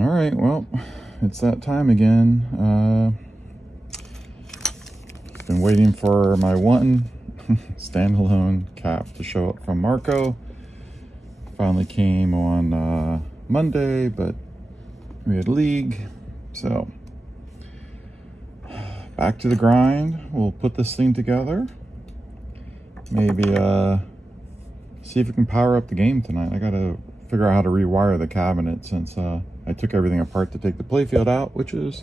All right, well, it's that time again. Been waiting for my one standalone cap to show up from Marco. Finally came on Monday, but we had league, so back to the grind. We'll put this thing together. Maybe see if we can power up the game tonight. I gotta figure out how to rewire the cabinet since I took everything apart to take the playfield out, which is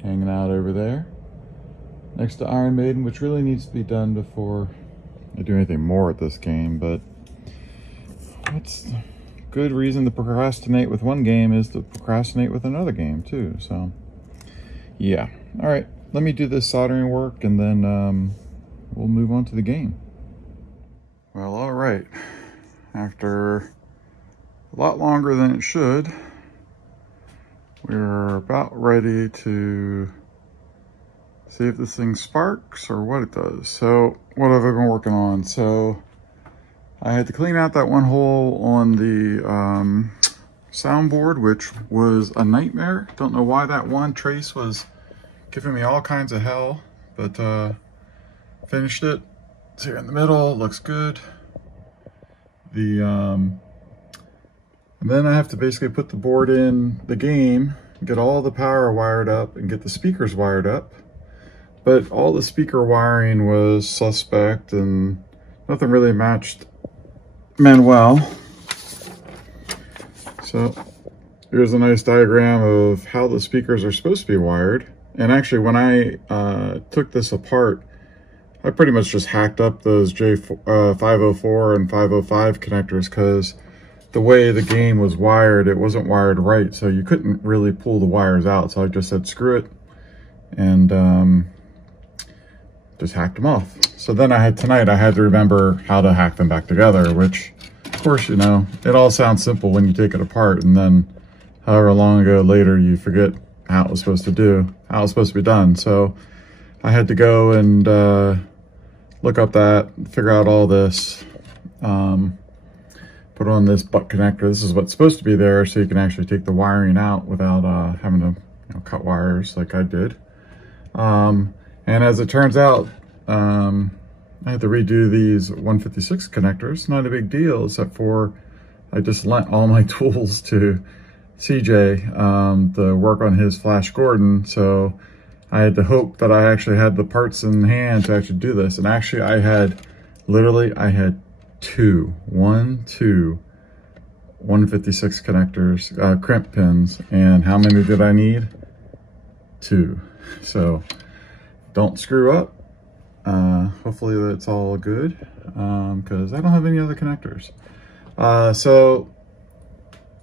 hanging out over there next to Iron Maiden, which really needs to be done before I do anything more at this game. But what's good reason to procrastinate with one game is to procrastinate with another game too. So yeah, all right, let me do this soldering work and then we'll move on to the game. Well, all right, after a lot longer than it should, we're about ready to see if this thing sparks or what it does. So what have I been working on? So I had to clean out that one hole on the soundboard, which was a nightmare. Don't know why that one trace was giving me all kinds of hell, but finished it. It's here in the middle, looks good. And then I have to basically put the board in the game, get all the power wired up and get the speakers wired up. But all the speaker wiring was suspect and nothing really matched Manuel. So here's a nice diagram of how the speakers are supposed to be wired. And actually when I took this apart, I pretty much just hacked up those J504 and 505 connectors because the way the game was wired, it wasn't wired right, so you couldn't really pull the wires out. So I just said screw it and just hacked them off. So then tonight I had to remember how to hack them back together, which of course, you know, it all sounds simple when you take it apart, and then however long ago later you forget how it was supposed to be done. So I had to go and look up that, figure out all this, put on this butt connector. This is what's supposed to be there, so you can actually take the wiring out without having to cut wires like I did. And as it turns out, I had to redo these 156 connectors. Not a big deal, except for I just lent all my tools to CJ to work on his Flash Gordon. So I had to hope that I actually had the parts in hand to actually do this. And actually I had two 156 connectors, crimp pins. And how many did I need? 2. So don't screw up. Hopefully that's all good, because I don't have any other connectors. So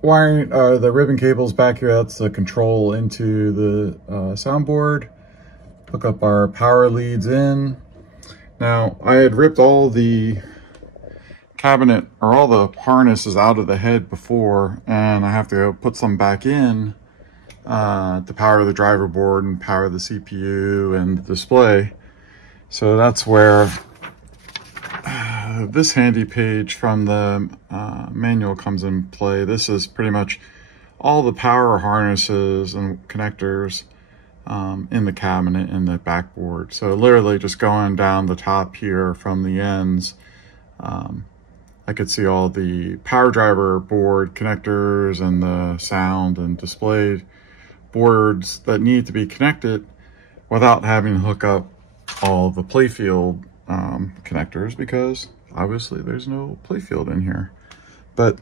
wiring the ribbon cables back here, that's the control into the soundboard. Hook up our power leads in. Now I had ripped all the cabinet or all the harnesses out of the head before, and I have to go put some back in to power the driver board and power the CPU and the display. So that's where this handy page from the manual comes in play. This is pretty much all the power harnesses and connectors in the cabinet and the backboard. So literally just going down the top here from the ends, I could see all the power driver board connectors and the sound and display boards that need to be connected without having to hook up all the playfield connectors, because obviously there's no playfield in here. But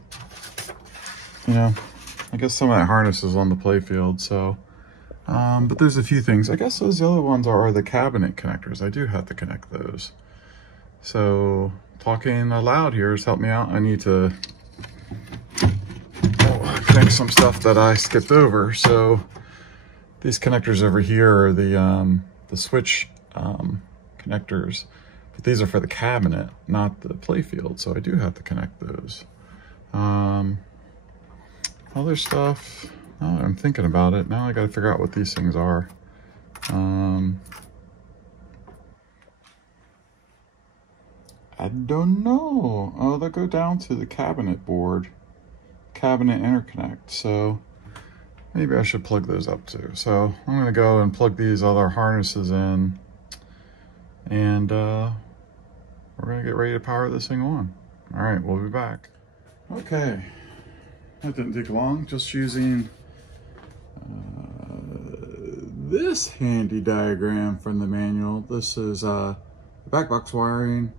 you know, I guess some of that harness is on the playfield. So but there's a few things. I guess those other ones are the cabinet connectors. I do have to connect those. So talking aloud here has helped me out. I need to connect some stuff that I skipped over. So these connectors over here are the switch connectors, but these are for the cabinet, not the playfield. So I do have to connect those. Other stuff, now that I'm thinking about it, now I got to figure out what these things are. I don't know. Oh, they'll go down to the cabinet board, cabinet interconnect. So maybe I should plug those up too. So I'm gonna go and plug these other harnesses in, and we're gonna get ready to power this thing on. All right, we'll be back. Okay, that didn't take long, just using this handy diagram from the manual. This is the back box wiring,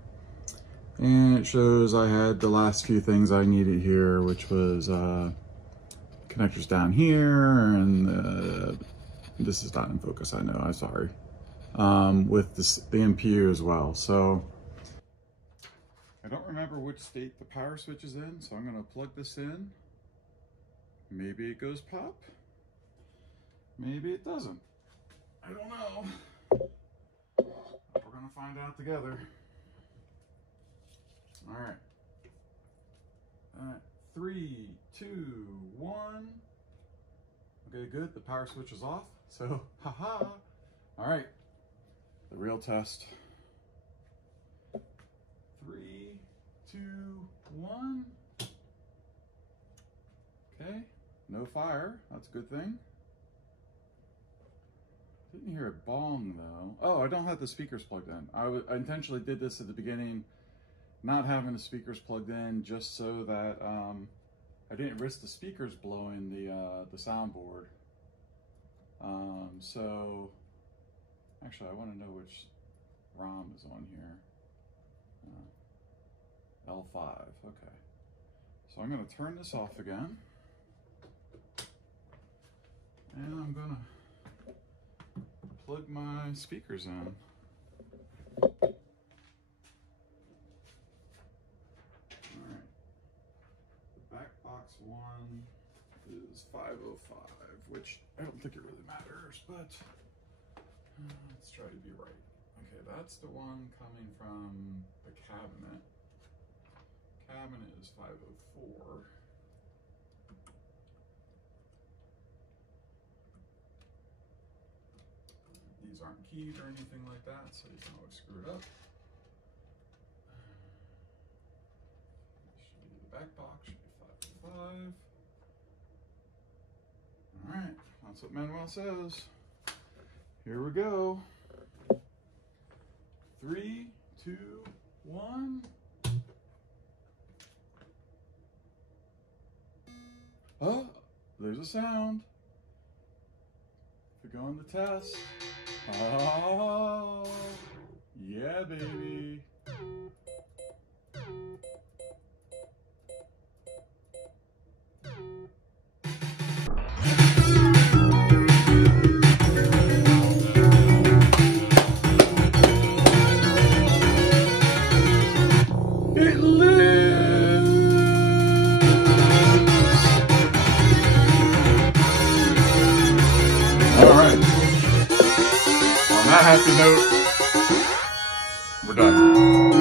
and it shows I had the last few things I needed here, which was connectors down here, and this is not in focus, I know, I'm sorry, with the MPU as well. So I don't remember which state the power switch is in, so I'm going to plug this in. Maybe it goes pop, maybe it doesn't. I don't know. We're gonna find out together. All right. 3, 2, 1. Okay, good. The power switch is off. So, haha. All right. The real test. 3, 2, 1. Okay. No fire. That's a good thing. Didn't hear a bong though. Oh, I don't have the speakers plugged in. I intentionally did this at the beginning, not having the speakers plugged in, just so that I didn't risk the speakers blowing the soundboard. So actually, I want to know which ROM is on here. L5. Okay. So I'm going to turn this off again, and I'm going to plug my speakers in. Alright. The back box one is 505, which I don't think it really matters, but let's try to be right. Okay, that's the one coming from the cabinet. Cabinet is 504. These aren't keyed or anything like that, so you can always screw it up. The back box should be 505. All right, that's what Manuel says. Here we go. 3, 2, 1. Oh, there's a sound. If we go on the test. Oh, yeah, baby. It lives. All right. On that happy note, we're done.